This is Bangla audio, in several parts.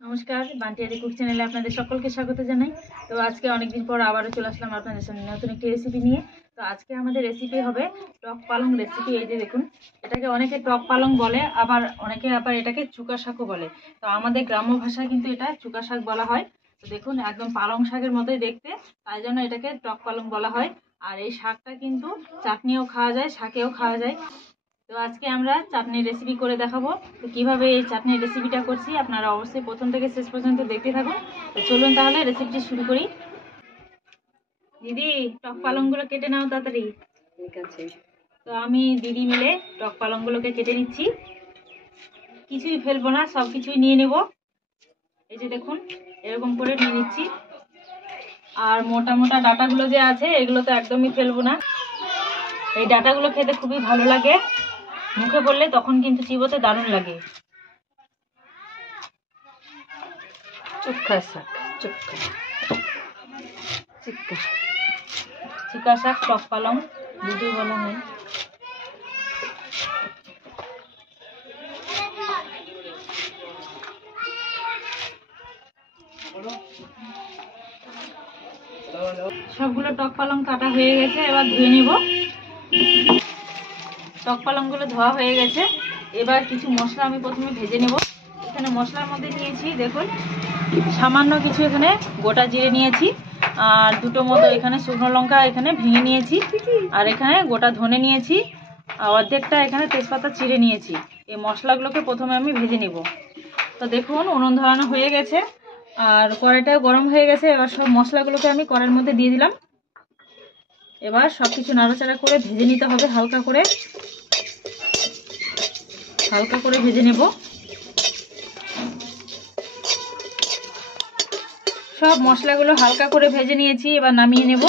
নমস্কার, বান্টিয়ারি কুক চ্যানেলে আপনাদের সকলকে স্বাগত জানাই। তো আজকে অনেকদিন পর আবারও চলে আসলাম আপনাদের সামনে নতুন একটি রেসিপি নিয়ে। তো আজকে আমাদের রেসিপি হবে টক পালং রেসিপি। এই যে দেখুন, এটাকে অনেকে টক পালং বলে, আবার অনেকে এটাকে চুকা শাকও বলে। তো আমাদের গ্রাম্য ভাষায় কিন্তু এটা চুকা শাক বলা হয়। তো দেখুন, একদম পালং শাকের মতোই দেখতে, তাই জন্য এটাকে টক পালং বলা হয়। আর এই শাকটা কিন্তু চাটনিও খাওয়া যায়, শাকেও খাওয়া যায়। তো আজকে আমরা চাটনির রেসিপি করে দেখাবো। তো কিভাবে এই চাটনির রেসিপিটা করছি আপনারা অবশ্যই প্রথম থেকে শেষ পর্যন্ত দেখতে থাকুন। তো চলুন তাহলে রেসিপিটি শুরু করি। দিদি, টক পালংগুলো কেটে নাও তাড়াতাড়ি। ঠিক আছে। তো আমি দিদি মিলে টক পালংগুলোকে কেটে নিচ্ছি, কিছুই ফেলবো না, সব কিছুই নিয়ে নেব। এই যে দেখুন, এরকম করে নিয়ে নিচ্ছি। আর মোটা মোটা ডাটাগুলো যে আছে এগুলো তো একদমই ফেলবো না। এই ডাটাগুলো খেতে খুবই ভালো লাগে, মুখে পড়লে তখন কিন্তু চিবোতে দারুণ লাগে। চুক্কা শাক, চুক্কা চুক্কা চুকা শাক, টক পালং দুটোই বলা হয়। সবগুলো টক পালং কাটা হয়ে গেছে, এবার ধুয়ে নেব। টক পালংগুলো ধোয়া হয়ে গেছে, এবার কিছু মশলা আমি প্রথমে ভেজে নেব। এখানে মশলার মধ্যে নিয়েছি দেখুন, সামান্য কিছু এখানে গোটা জিরে নিয়েছি, আর দুটো মতো এখানে শুকনো লঙ্কা এখানে ভেঙে নিয়েছি, আর এখানে গোটা ধনে নিয়েছি, আর অর্ধেকটা এখানে তেজপাতা চিড়ে নিয়েছি। এই মশলাগুলোকে প্রথমে আমি ভেজে নেব। তো দেখুন, উনুন ধরানো হয়ে গেছে আর কড়াইটাও গরম হয়ে গেছে। এবার সব মশলাগুলোকে আমি কড়াইয়ের মধ্যে দিয়ে দিলাম। এবার সব কিছু নাড়াচাড়া করে ভেজে নিতে হবে, হালকা করে ভেজে নেব। সব মশলাগুলো হালকা করে ভেজে নিয়েছি, এবার নামিয়ে নেব।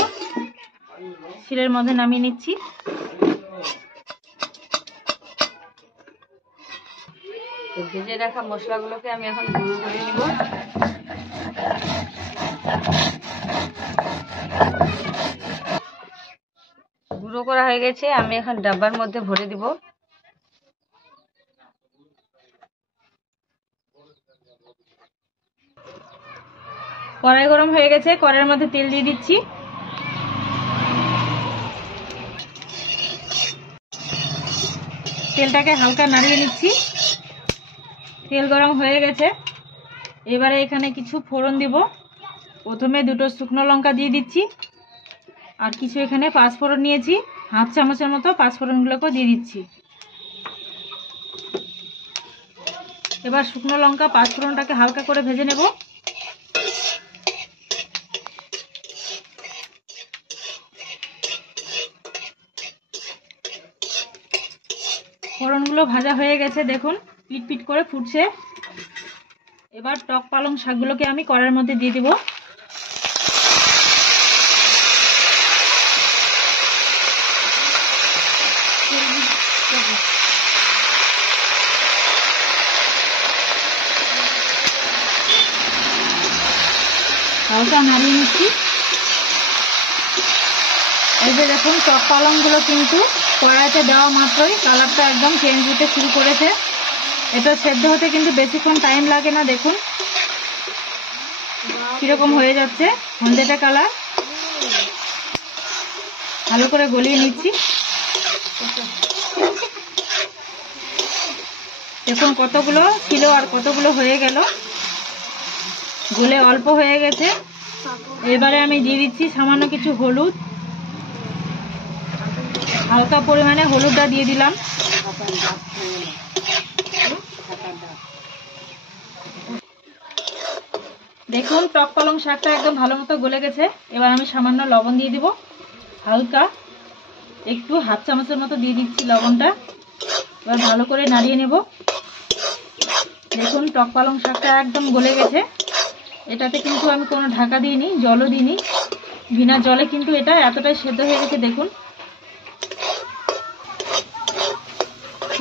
শিলের মধ্যে নামিয়ে নিচ্ছি। ভেজে রাখা মশলাগুলোকে আমি এখন গুঁড়ো করে নিব। গুঁড়ো করা হয়ে গেছে, আমি এখন ডাব্বার মধ্যে ভরে দিব। কড়াই গরম হয়ে গেছে, কড়াইয়ের মধ্যে তেল দিয়ে দিচ্ছি। তেলটাকে হালকা নাড়িয়ে নিচ্ছি। তেল গরম হয়ে গেছে, এবারে এখানে কিছু ফোড়ন দিব। প্রথমে দুটো শুকনো লঙ্কা দিয়ে দিচ্ছি, আর কিছু এখানে পাঁচফোড়ন নিয়েছি, হাফ চামচের মতো পাঁচফোড়নগুলোকেও দিয়ে দিচ্ছি। এবার শুকনো লঙ্কা পাঁচফোড়নটাকে হালকা করে ভেজে নেব। ফোড়নগুলো ভাজা হয়ে গেছে, দেখুন পিট পিট করে ফুটছে। এবার টক পালং শাকগুলোকে আমি কড়াইয়ের মধ্যে দিয়ে দিব। হালকা নাড়িয়ে নিচ্ছি। এই যে দেখুন, টক পালংগুলো কিন্তু কড়াইতে দেওয়া মাত্রই কালারটা একদম চেঞ্জ হতে শুরু করেছে। এটা সেদ্ধ হতে কিন্তু বেশিক্ষণ টাইম লাগে না। দেখুন কিরকম হয়ে যাচ্ছে, হলদেটা কালার। ভালো করে গলিয়ে নিচ্ছি। দেখুন কতগুলো ছিল আর কতগুলো হয়ে গেল, গলে অল্প হয়ে গেছে। এবারে আমি দিয়ে দিচ্ছি সামান্য কিছু হলুদ, হালকা পরিমাণে হলুদটা দিয়ে দিলাম। দেখুন টক পালং শাকটা একদম ভালো মতো গলে গেছে। এবার আমি সামান্য লবণ দিয়ে দিব, হালকা একটু হাফ চামচের মতো দিয়ে দিচ্ছি লবণটা। এবার ভালো করে নাড়িয়ে নেব। দেখুন টক পালং শাকটা একদম গলে গেছে। এটাতে কিন্তু আমি কোনো ঢাকা দিইনি, জলও দিইনি, বিনা জলে কিন্তু এটা এতটাই সেদ্ধ হয়ে গেছে। দেখুন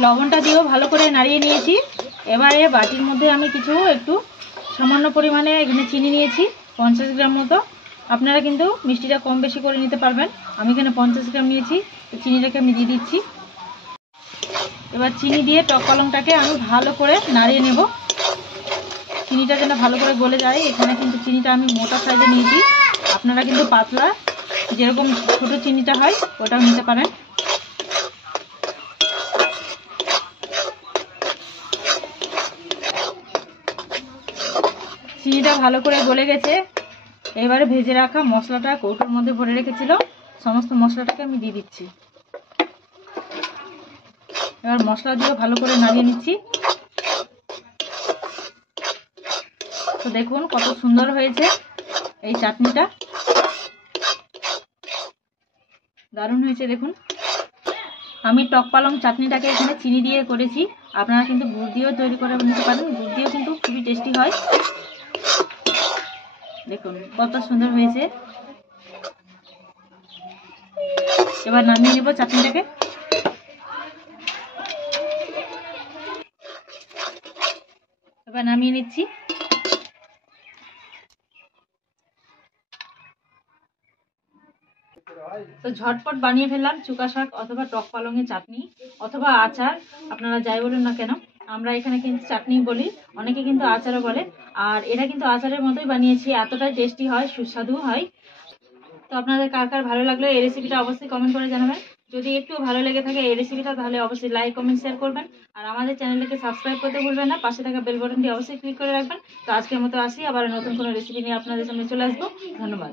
লবণটা দিয়েও ভালো করে নাড়িয়ে নিয়েছি। এবারে বাটির মধ্যে আমি একটু সামান্য পরিমাণে এখানে চিনি নিয়েছি, 50 গ্রাম মতো। আপনারা কিন্তু মিষ্টিটা কম বেশি করে নিতে পারবেন। আমি এখানে 50 গ্রাম নিয়েছি, তো চিনিটাকে আমি দিয়ে দিচ্ছি। এবার চিনি দিয়ে টক পালংটাকে আমি ভালো করে নাড়িয়ে নেব। চিনিটা যেন ভালো করে গলে যায়। এখানে কিন্তু চিনিটা আমি মোটা সাইজে নিয়েছি, আপনারা কিন্তু পাতলা যেরকম ছোট চিনিটা হয় ওটাও নিতে পারেন। চিনিটা ভালো করে গলে গেছে। এবারে ভেজে রাখা মশলাটা কৌটোর মধ্যে ভরে রেখেছিল, সমস্ত মশলাটাকে আমি দিয়ে দিচ্ছি। এবার মশলা দিয়ে ভালো করে নাড়িয়ে নিচ্ছি। তো দেখুন কত সুন্দর হয়েছে এই চাটনিটা, দারুণ হয়েছে। দেখুন আমি টক পালং চাটনিটাকে এখানে চিনি দিয়ে করেছি, আপনারা কিন্তু গুড় দিয়েও তৈরি করে নিতে পারেন, গুড় দিয়েও কিন্তু খুবই টেস্টি হয়। দেখুন কত সুন্দর হয়েছে। এবার নামিয়ে নেব চাটনিটাকে। এবার নামিয়ে নিচ্ছি। তো ঝটপট বানিয়ে ফেললাম চুকা শাক অথবা টক পালংয়ের চাটনি অথবা আচার, আপনারা যাই বলুন না কেন। আমরা এখানে কিন্তু চাটনি বলি, অনেকে কিন্তু আচারও বলে। আর এটা কিন্তু আচারের মতোই বানিয়েছি, এতটাই টেস্টি হয়, সুস্বাদু হয়। তো আপনাদের কার কার ভালো লাগলো এই রেসিপিটা অবশ্যই কমেন্ট করে জানাবেন। যদি একটু ভালো লেগে থাকে এই রেসিপিটা তাহলে অবশ্যই লাইক কমেন্ট শেয়ার করবেন। আর আমাদের চ্যানেলটাকে সাবস্ক্রাইব করতে ভুলবেন না, পাশে থাকা বেল বাটনটি অবশ্যই ক্লিক করে রাখবেন। তো আজকের মতো আসি, আবার নতুন কোনো রেসিপি নিয়ে আপনাদের সামনে চলে আসবো। ধন্যবাদ।